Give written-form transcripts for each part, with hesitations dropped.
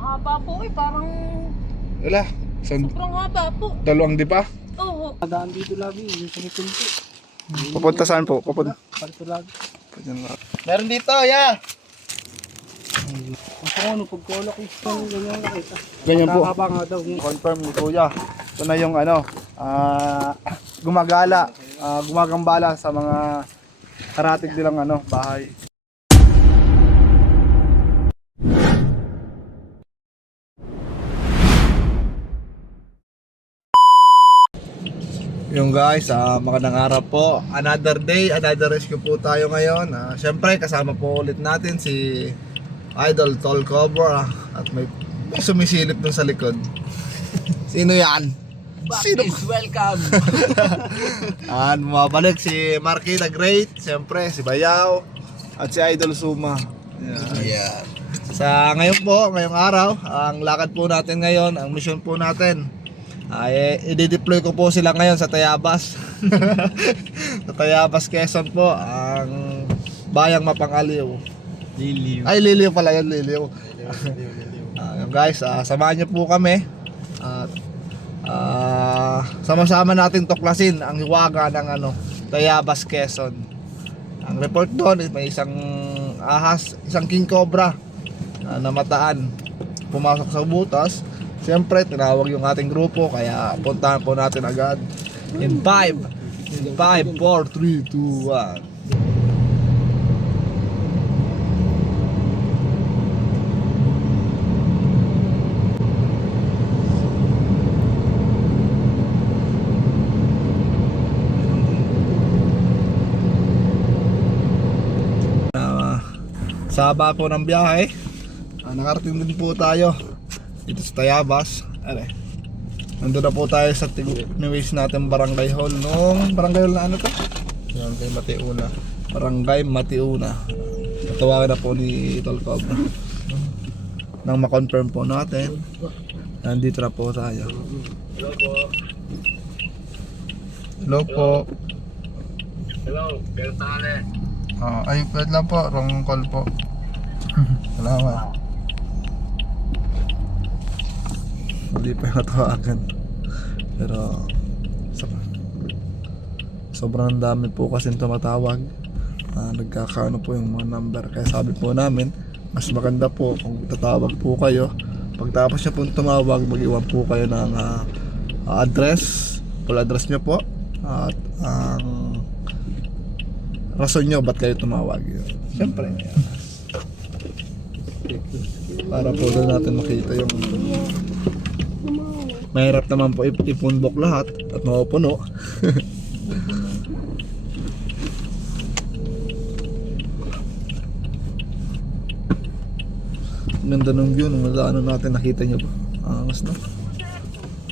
Mahaba po eh, parang Wala. sobrang haba po. Dalawang di pa? Oo. Nadaan dito lagi, yung sinikon po. Papunta saan po? Papunta. Parito lagi. Meron dito, ya. Ang ano, pagkolak eh. Ganyan nakita. Ganyan po. Kakaba nga daw. Confirm ni Kuya. Ito na yung ano, gumagala, gumagambala sa mga karatig nilang ano, bahay. Yung guys, magandang araw po. Another day, another rescue po tayo ngayon. Siyempre, kasama po ulit natin si Idol Tol Cobra. At may sumisilip dun sa likod. Sino yan? Sino? Welcome. Bumabalik si Marky the Great. Siyempre, si Bayaw. At si Idol Suma. Yeah. Sa ngayon po, ngayong araw, ang lakad po natin ngayon, ang mission po natin ay i-deploy ko po sila ngayon sa Tayabas. Sa Tayabas, Quezon po, ang bayang Mapangaliw. Liliw. Ay, Liliw pala yun, Liliw. Guys, samahan niyo po kami at sama-sama nating tuklasin ang hiwaga ng ano, Tayabas, Quezon. Ang report doon is may isang ahas, isang king cobra na namataan, pumasok sa butas. Siyempre, tinawag yung ating grupo, kaya puntahan po natin agad. In 5, 4, 3, 2, 1. Sa haba po ng biyahe, nakarating din po tayo dito sa Tayabas. Nandun na po tayo sa niwis natin Barangay Hall. Nung Barangay Hall na ano to? Barangay Matiuna. Barangay Matiuna. Natawagan na po ni Tol Cobra. Nang ma-confirm po natin, nandito na po tayo. Hello po. Hello po. Hello, pero tali. Ay, pwede lang po. Wrong call po. Salamat. Hindi pa yung natawagan. Pero sobrang dami po kasi tumatawag. Nagkakaano po yung mga number. Kaya sabi po namin, mas maganda po kung tatawag po kayo. Pagtapos nyo po tumawag, mag-iwan po kayo ng address, full address nyo po, at ang rason nyo ba't kayo tumawag. Siyempre para po doon natin makita yung mahirap naman po ipunbok lahat at mapupuno. Ganda ng view nung ano natin, nakita nyo ba? Angas na.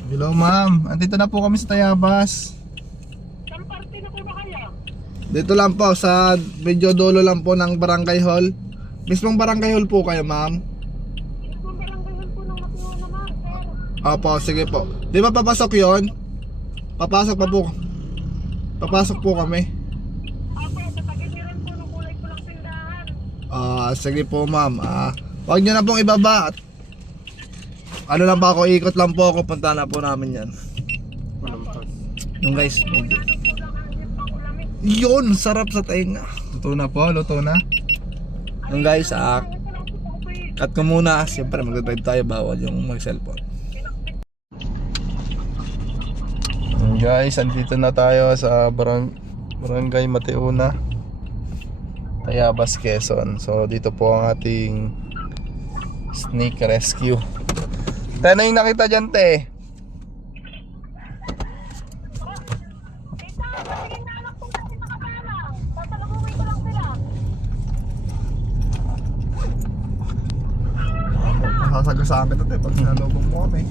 Hello ma'am, andito na po kami sa Tayabas. Saan parte na po ba kayo? Dito lang po sa medyo dulo lang po ng Barangay Hall. Mismong Barangay Hall po kayo ma'am? Kung barangay po ng Matiuna naman, sir. Opo, sige po. Di ba papasok yon? Papasok pa po. Papasok po kami. Apo, sa tagiliran po ng kulay pulang tindahan. Sige po ma'am. Huwag nyo na pong ibaba. Ano lang pa ako, ikot lang po ako. Punta na po namin yan. Yung guys, medyo. Yun, sarap sa tainga. Luto na po, luto na. Yung guys, cut ko muna. Siyempre mag-drive tayo, bawal yung mag-cellphone. Guys, andito na tayo sa Barangay Matiuna, Tayabas, Quezon. So dito po ang ating snake rescue. Tayo na yung nakita dyan, te. Sasagasaan kita, te, pag sinalubong mo kami.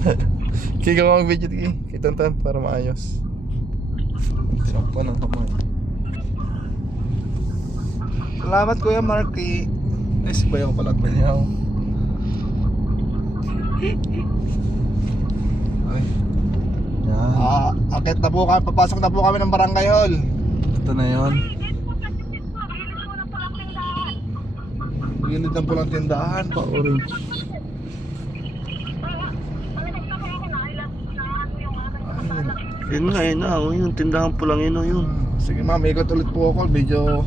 Kaya ka mag-video, te. Kitantan para maayos. Tinakpa ng kamay. Salamat Kuya Marky. Ay, si Bayaw pala, Bayaw. Ay. Yan. Akit na po kami, papasok na po kami ng Barangay Hall. Ito na yun. Gilid ng pulang tindahan pa, orange. Yun nga, yun na. Oh, yung tindahan po lang yun, oh, yun. Sige ma'am, ikot ulit po ako. Medyo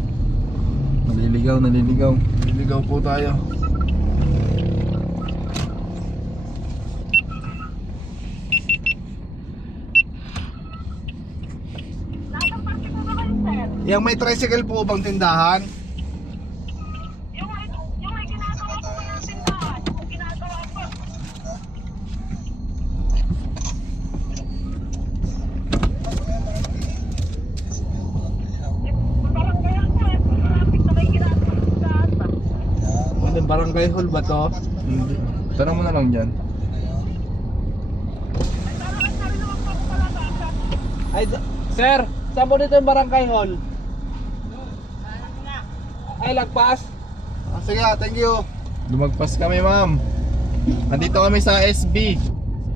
naliligaw. Naliligaw po tayo. Nasaan party po ba kayo, sir? Yung may tricycle po bang tindahan? Yung may ginagawa po ba yung tindahan? Yung ginagawa po. Barangay ako eh. Malapit na may ginagawa ng tindahan ba? Ano, barangay hall ba to? Hindi. Tanong mo na lang dyan. Ay, parang ang sarili naman po pala bata. Ay, sir, saan po dito yung barangay hall? Ay, lagpas. Sige, thank you. Lumagpas kami ma'am. Nandito kami sa SB.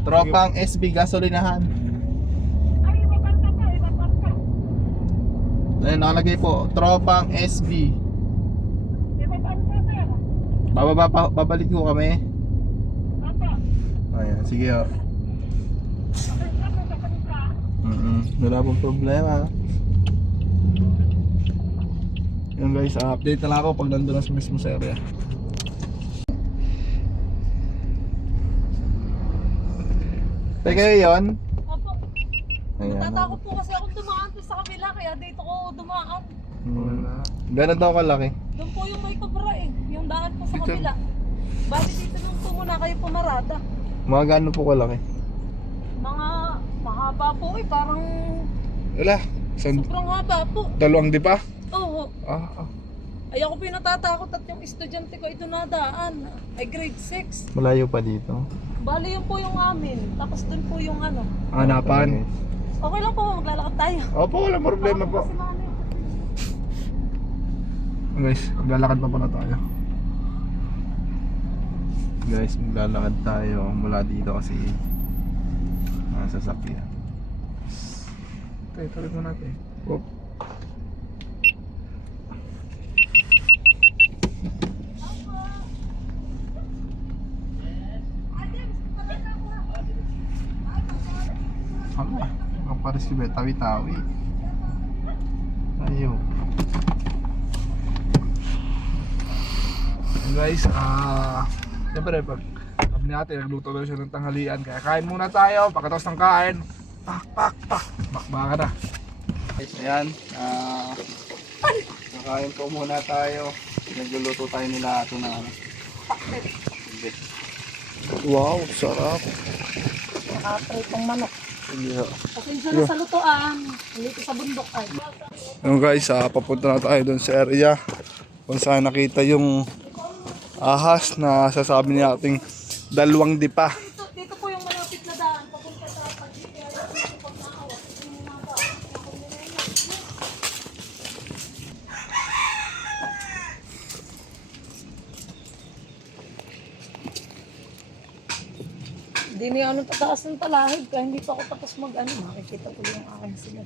Tropang SB gasolinahan. Ay, iba banta po, iba banta. Ayun, nakalagay po, Tropang SB. Iba banta, sir. Babalik ko kami. Opo. Ayan, sige o. Okay, sir, may kapalit ka. Wala pong problema. Yun guys, update na lang ako pag nandun na sa mismo sa area. Teka yun? Opo. Ayan. Natatakot po kasi ako dumaan doon sa kabila kaya dito ko dumaan. Ganun daw kalaki. Doon po yung may kubra eh. Yung daan po sa kabila. Bali dito nung po muna kayo pumarada. Mga gano'n po kalaki? Mga mahaba po eh. Parang Wala. sobrang haba po. Dalawang di pa? Oo. Ah. Ay ako po yung natatakot at yung estudyante ko ito nadaan. Ay grade 6. Malayo pa dito. Bali yun po yung amin. Tapos doon po yung ano. Hanapan? Okay lang po maglalakad tayo. Opo, walang problema po. Kasi mano yun. Guys, maglalakad pa pala tayo. Guys, maglalakad tayo mula dito kasi sasakyan. Tuloy mo natin. Oh. Ano? Ang pares yung tawi-tawi. Ayo. Guys, siyempre pag sabi natin, nagluto daw siya ng tanghalian. Kaya kain muna tayo, pagkatapos ng kain, bakbaka na. Guys, ayan, kakain po muna tayo. Nagluluto tayo nila ito na wow, sarap. Nakapritong manok. Yeah. Pasensya na sa lutoan. Dito sa bundok ay. Yung guys, papunta na tayo dun sa area kung saan nakita yung ahas na sasabi ni ating dalawang dipa. Dito po yung malapit na daan. Papunta sa pag-ibig. Dito pag naawat. Yung mga ba. Hindi niya ano tataas ng talahib kaya hindi pa ako tapos mag-ano. Makikita ko yung aking sila.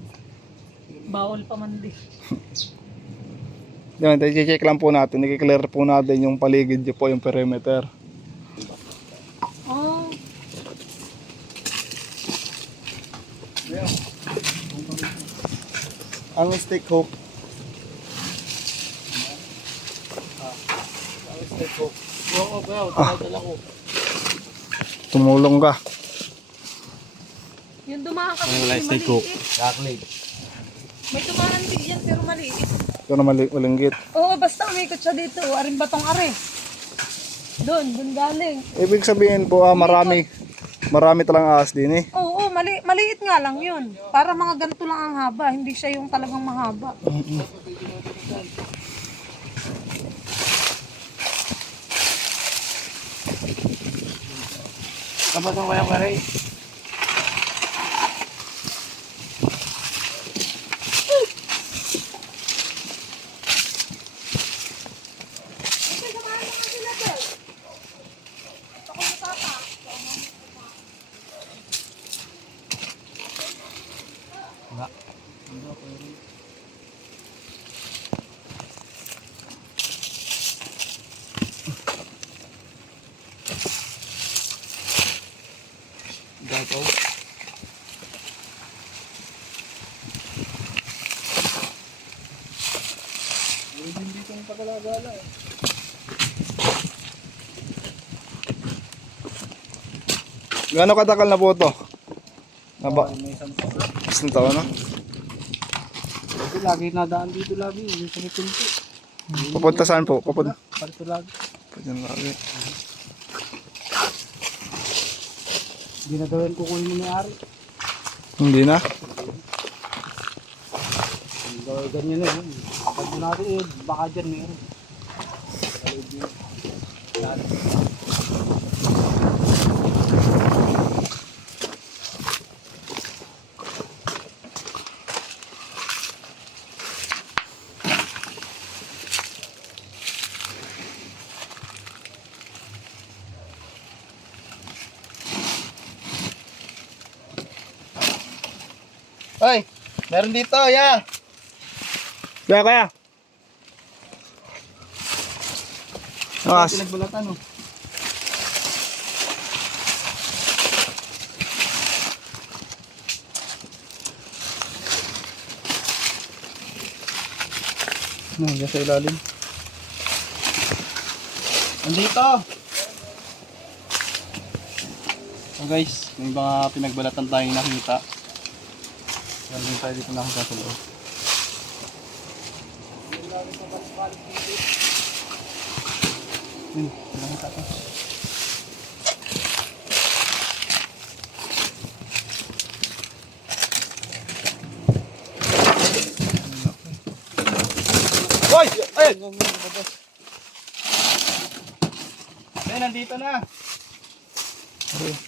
Bawal pa man di. Yan, i-check lang po natin, i-clear po natin yung paligid po, yung perimeter. Oh. Ang stick hook. Oo, bayaw. Dala ko. Tumulong ka. Yung dumaan kasi maliit. Chocolate. May dumaan din yan pero maliit. Ito na malinggit. Oo, basta umikot siya dito. Aring batong are. Doon galing. Ibig sabihin po, marami talang ahas din eh. Oo, maliit nga lang yun. Para mga ganito lang ang haba. Hindi siya yung talagang mahaba. Kapag ang kaya pare. Gano'ng katagal na po ito? Isang taon na? Ito lagi nadaan dito lagi. Yung sa pinto. Papunta saan po? Papunta. Parito lagi. Papunta lagi. Hindi na daw yan kukunin mo may-ari. Hindi na? Ganyan na yun. Pag natin eh, baka dyan meron. Hoy! Meron dito, ya! Kaya. Mas. Pinagbalatan oh. Diyan sa ilalim. Andito! So guys, may mga pinagbalatan tayong nakita. Meron tayo dito nakita sa loob. Nakita ko. Hoy! Ay! Ayun, nandito na.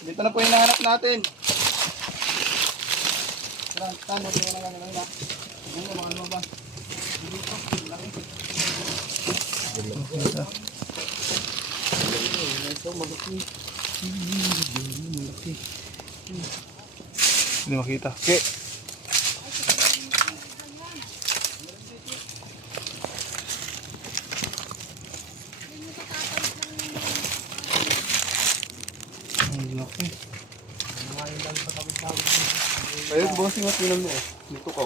Dito na po yung nahanap natin. Tama po na lang na. Ano mga ano ba? Dito, laki. Ito, malaki. Malaki. Hindi makita. Okay. Ang laki. Ayun, bossing at yun mo. Dito ka.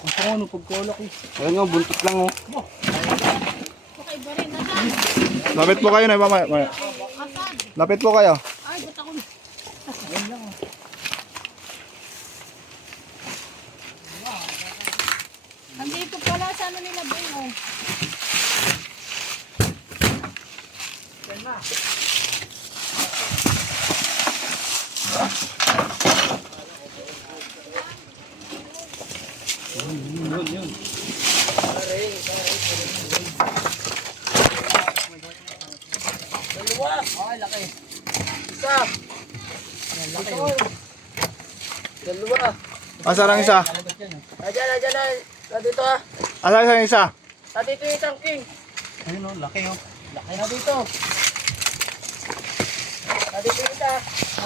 Ang sa ano, pagkolak eh. Ayun nga, buntot lang oh. Okay ba rin? Nasaan? Lapit po kayo na, mama. Asan? Lapit po kayo. Ay, ba't ako? Andito pala, sana nila ba yun? Ay, laki. Isa. Ang laki. Dalawa. Asa ang isa? Ayan na. Dito ah. Asa ang isa? Dito yung isang king. Ayun oh, laki oh. Laki na dito. Dito yung isa.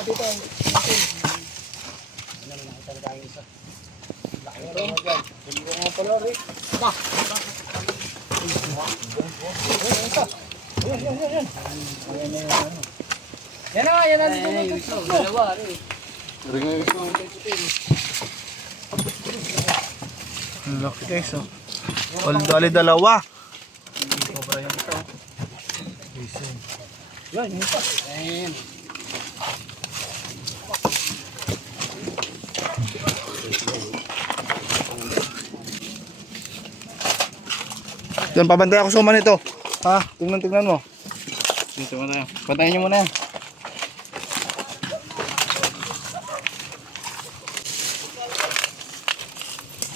Dito yung king. Laki na rin dyan. Hindi ko nga pala rin. Yan na dito. Dalawa rin. Ang laki guys oh. Dali dalawa. Yan, yun pa. Ayan. Diyan, pabantay ako suman ito. Ha? Tingnan mo. Dito mo tayo. Patayin nyo muna yan.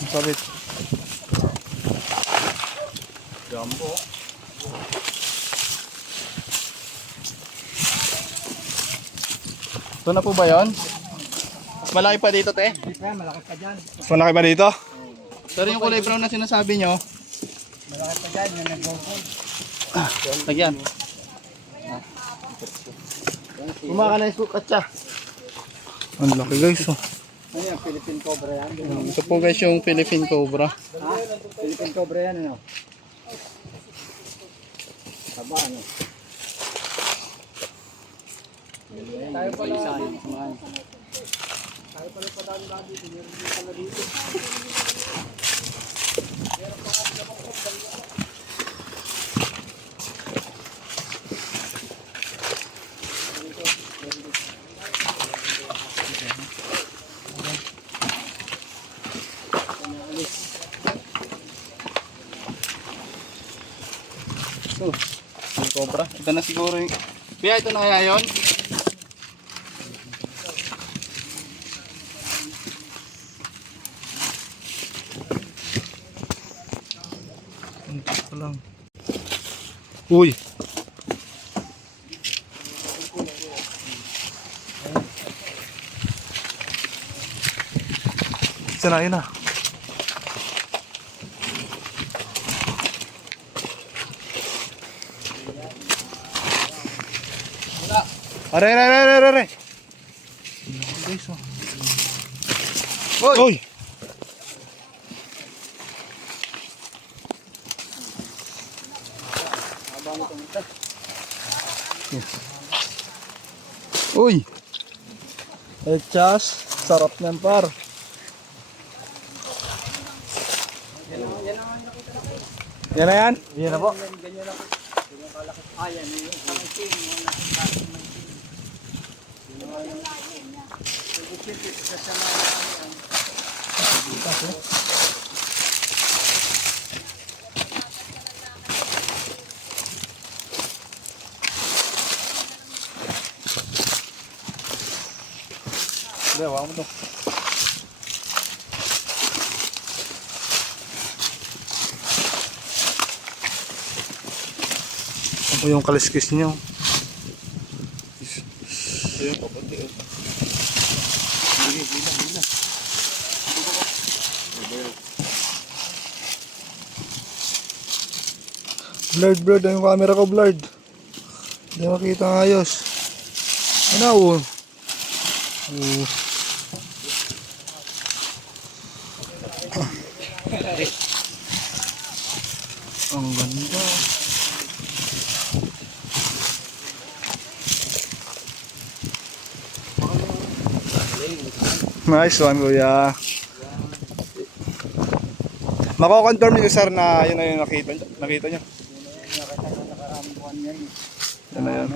Sabit. Jumbo. Ito na po ba yun? Mas malaki pa dito, te? Malaki pa dyan. Mas malaki ba dito? Pero yung kulay brown na sinasabi nyo, Malaki pa dyan. Yung nag-go-go. lagyan. Kumaka na yung katsa. Ang laki guys oh. Ano yan? Philippine Cobra yan. Ito po guys yung Philippine Cobra. Ha? Philippine Cobra yan ano? Taba ano? Tayo pala. Tayo pala pa dami dati. Meron din pala dito. Ito na siguro yung... Kuya, ito na kaya yun? Ito lang. Uy! Sana yun na. Are. Guys, oh. Uy! Uy! Echas, sarap niyan par. Yan na yan? Yan na po. Hindi, wala mo to. Ano po yung kaliskis niyo? Blurred, yung camera ko blurred. Hindi makita ng ayos. Ano? Ang ganda. Nice one, kuya. Mako-confirm niyo sir na yun na yung nakita niyo. Yan na yan.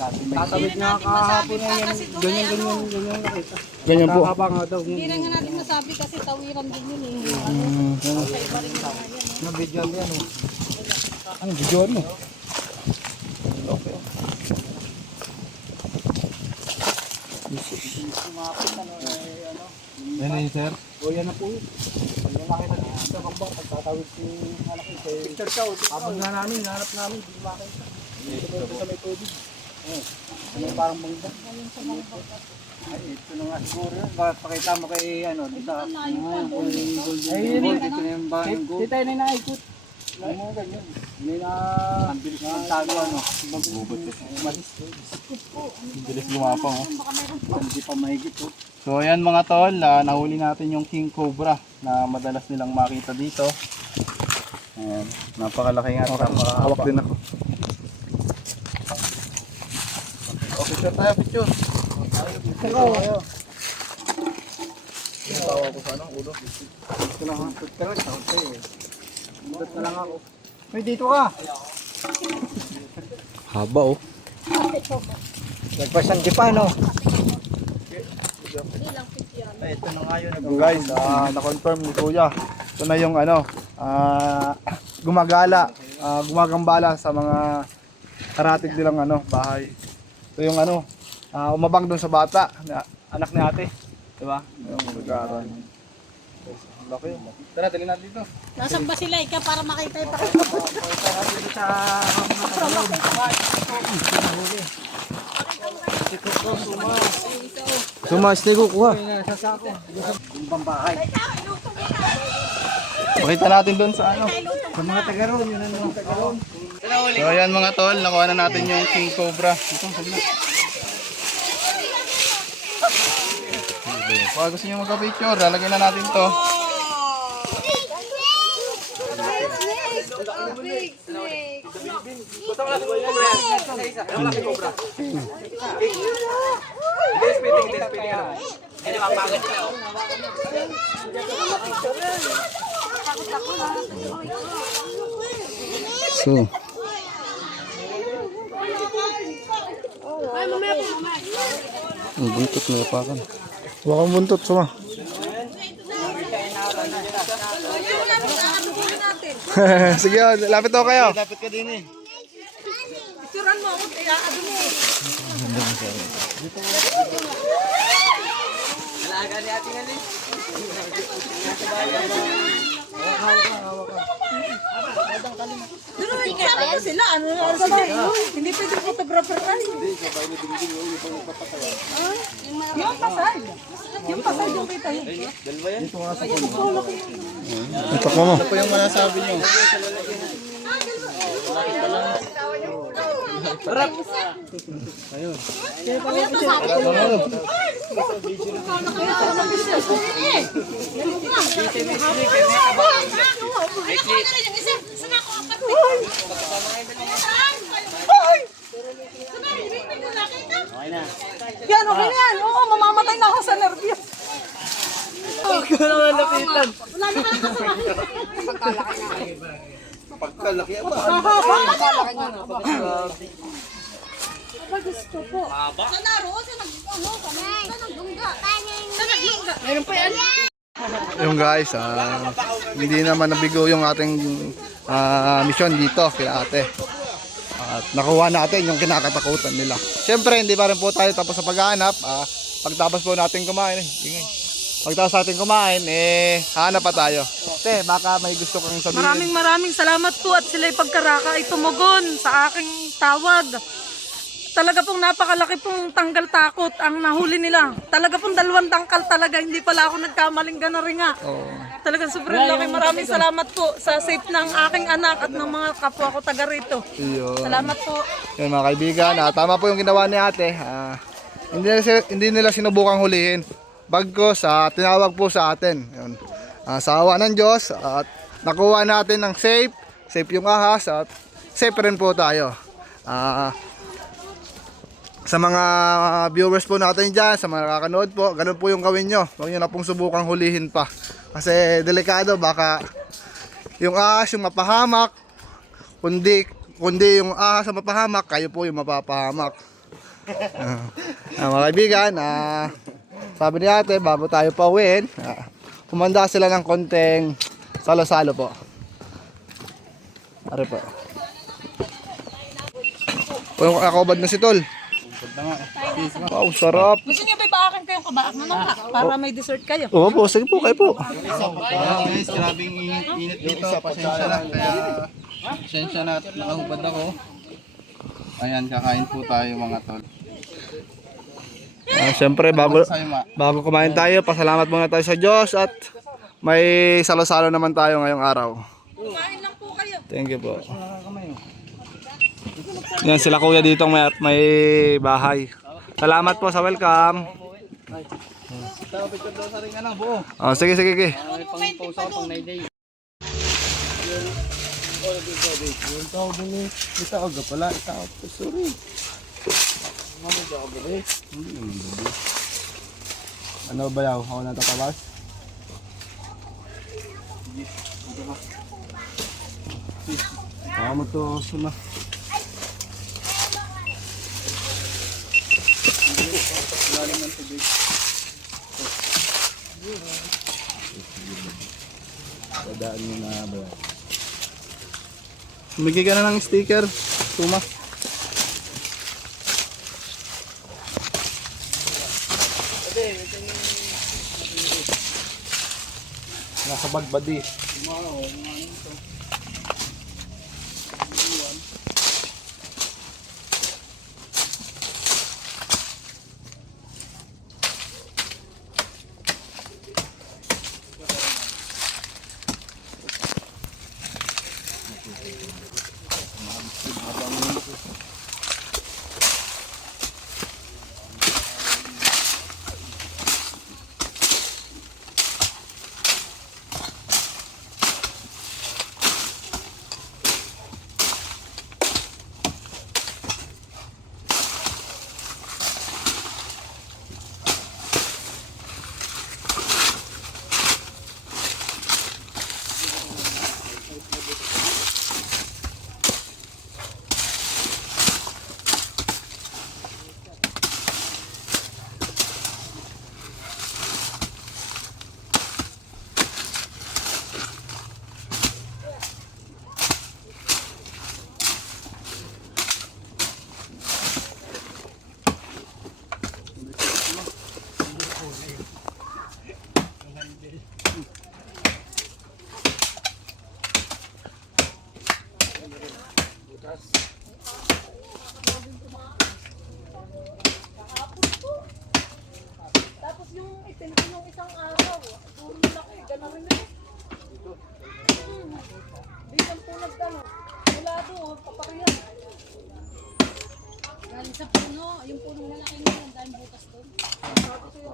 Tatawid nga kahapon na yan. Ganyan nakita. Ganyan po. Hindi na nga natin masabi kasi tawiran din yun eh. Sa iba rin na yan. Na-video yan oh. Ano video mo? Okay. Yan na yun sir. O yan na po. Yung makita dito sa bambang, pagtatawid si anak ko. Picture siya, habang nga namin, hanap namin, hindi makita. Dito sa may tubig. Ano parang bangga. Ay, ito na nga siguro yun. Pakita mo kay ano, dito. Ay, yun yun. Dito na yung bangang gold. Dito na naikot. Ay mo ganyan. Hindi na ang bilis ng tago ano. Magbubot kasi. Ang bilis lumapang oh. Hindi pa mahigit oh. So ayan mga tol, nahuli natin yung King Cobra na madalas nilang makita dito. Ayan, napakalaki nga. Hawak din ako. Okay, picture tayo, picture. Tayo. Tawa ko sa ano, ulo. Ito na ha. Pero takot tayo eh. Ulat na lang ako. May dito ka. Haba oh. Nagpasang di pa no. Ay, ito na nga yun. Guys, na-confirm ni Kuya. Ito na yung ano, gumagala, gumagambala sa mga karatig nilang ano, bahay. Ito yung ano, umabang doon sa bata, anak ni ate. Diba? Yung mag-aaral. Laki yun. Tara, dali natin dito. Nasaan ba sila? Ika para makita yung pakita. Sumas, hindi ko kuha. Pakita natin doon sa ano. Sa mga tagaron, yun ang mga tagaron. So ayan mga tol, nakuha na natin yung King Cobra. Ito, sabi na. Pag gusto nyo magka-picture, lalagyan na natin to. So. Ang buntot na yapakan. Huwag kang buntot, sama. Sige, lapit ako kayo. Dapat ka din eh. Pero sama ko sila, ano na sila? Hindi pwede photographer ay. Yung pasay. Yung pasay yung kita yun. Ito ko mo. Ano po yung masasabi nyo? Yan, okay na yan. Oo, mamamatay na ako sa nervyos. Pagkalaki ba? Yung guys, hindi naman nabigo yung ating mission dito kila ate. At nakuha natin yung kinakatakutan nila. Siyempre, hindi pa rin po tayo tapos sa paghahanap. Pagtapos po natin kumain, pagtapos natin kumain, hanap pa tayo. Ate, baka may gusto kang sabihin. Maraming salamat po at sila'y pagkaraka ay tumugon sa aking tawag. Talaga pong napakalaki pong tanggal takot ang nahuli nila. Talaga pong 2 tangkal talaga. Hindi pala ako nagkamaling gana rin nga. Talagang sobrang laki. Maraming salamat po sa safe ng aking anak at ng mga kapwa ko taga rito. Salamat po. Yan mga kaibigan, tama po yung ginawa ni ate. Hindi nila sinubukang hulihin. Bagkos, tinawag po sa atin. Yun. Sa awa ng Diyos at nakuha natin ng safe. Safe yung ahas at safe rin po tayo. Sa mga viewers po natin dyan, sa mga nakakanood po, ganun po yung gawin nyo. Huwag nyo na pong subukang hulihin pa. Kasi delikado, baka yung ahas yung mapahamak, kundi yung ahas ang mapahamak, kayo po yung mapapahamak. Mga kaibigan, sabi ni ate, bago tayo pauwiin, humanda sila ng konting salo-salo po. Ari po. Yung akobad na si Tol. Wow, sarap. Gusto niyo ba ibaakin ko yung kabaak na nangka para may dessert kayo? Oo po, sige po, kayo po. Guys, grabing init dito. Pasensya na. Kaya, pasensya na at nakahubad ako. Ayan, kakain po tayo mga tol. Siyempre, bago kumain tayo, pasalamat muna tayo sa Diyos at may salo-salo naman tayo ngayong araw. Kumain lang po kayo. Thank you po. Yan sila kuya dito may bahay. Salamat po sa welcome. Picture daw sa ring ano, buo. Oh, sige. May pang-post ako pang may day. Yung tao din eh. Ito aga pala. Ito sorry. Mamad ako gabi. Hindi naman gabi. Ano ba yaw? Ako na tatabas? Ako mo to suna. Lalim ng tubig. Padaan mo na ba? Bigay ka na ng sticker. Suma. Nasa bagbadi. ano, yung punong malaki na yun, dahil butas doon. Malaki to.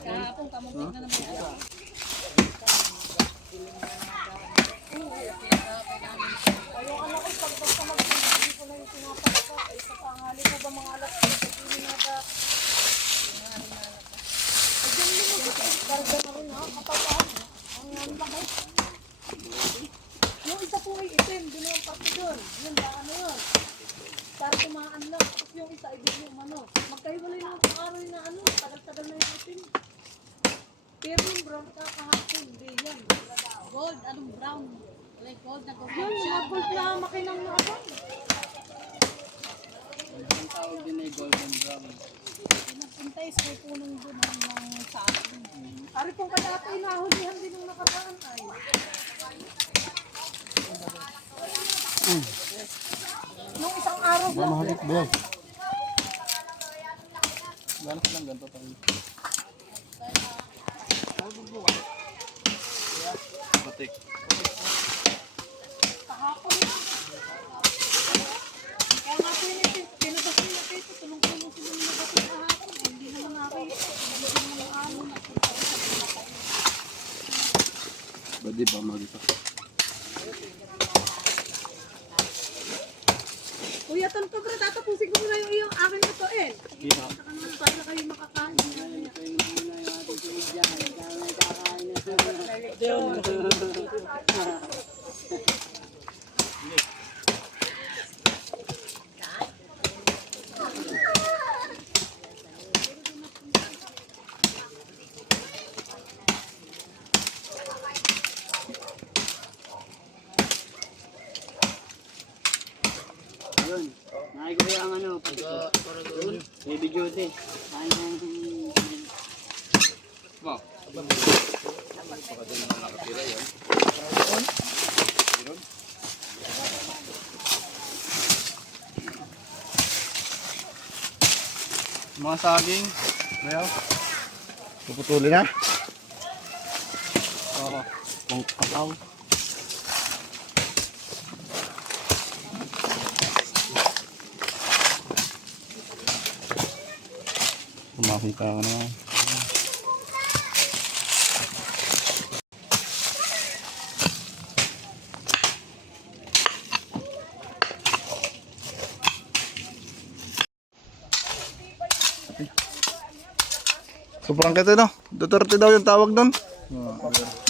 Kahapon, kamuntik na naman yan. Ayun anak ko, pag basta mag-hindi ko na yung pinapalaka. Ay, sa tanghali ko ba mga alas 10, sa pinada. Ay, dyan mo, karga na rin ha, kapataan. Ang laki. Yung isa po ay itim, doon yung parte doon. Yun, baka na yun. Para tumaan lang. Tapos yung isa ay yung ano. Magkahiwalay na ang araw na ano, tagal-tagal na yung itim. Pero yung brown kakahapon, di yan. Gold, anong brown? Wala gold na gold. Yun, mga gold na makinang na ako. Ang tawag din ay golden brown. Pinagpintay sa may punong doon ng sa akin. Ari pong kadatoy nahulihan din ng nakaraan ay. Nung isang araw lang. Mahalik ba yan? Gano'n silang ganito tayo? Batik. Kahapon lang. Kaya nga po yun, pinabasa na kayo, tulong-tulong sila ng nagating kahapon. Hindi naman nakita. Hindi naman ano na. Badi ba magito? Kuya Tonto, bro, tatapusin ko muna yung iyong akin ito eh. Kita. Saka naman para kayo makakain. Yun. Nakikita ko yung ano, pati ko. Baby Judy. Mga saging. Bayaw. Puputulin na. Oo. Pang kakao. Makita ka naman. Sobrang kita no? Duterte daw yung tawag doon.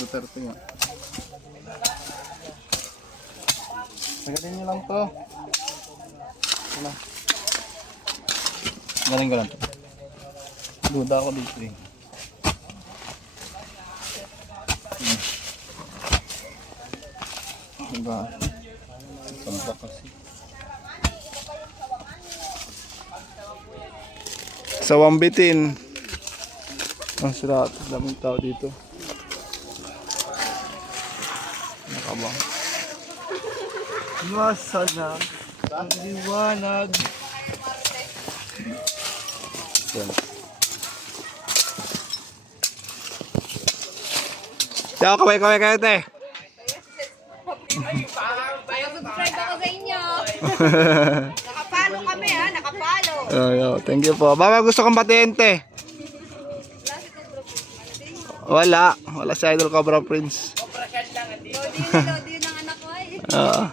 Duterte nga. Sagalin nyo lang to. Wala. Galing ko lang to. Duda ako dito eh. Diba? Samba kasi. Sa Wambitin. Ang sila, daming tao dito. Nakabang. Masana ang liwanag. Yan. Tiyo, kaway kayo, te. Subscribe ako sa inyo. Nakapalo kami ha, nakapalo. Thank you po. Baka gusto kong batiin, te. Wala si Idol Cobra Prince. Lodi yun ang anak ko ay. Oo.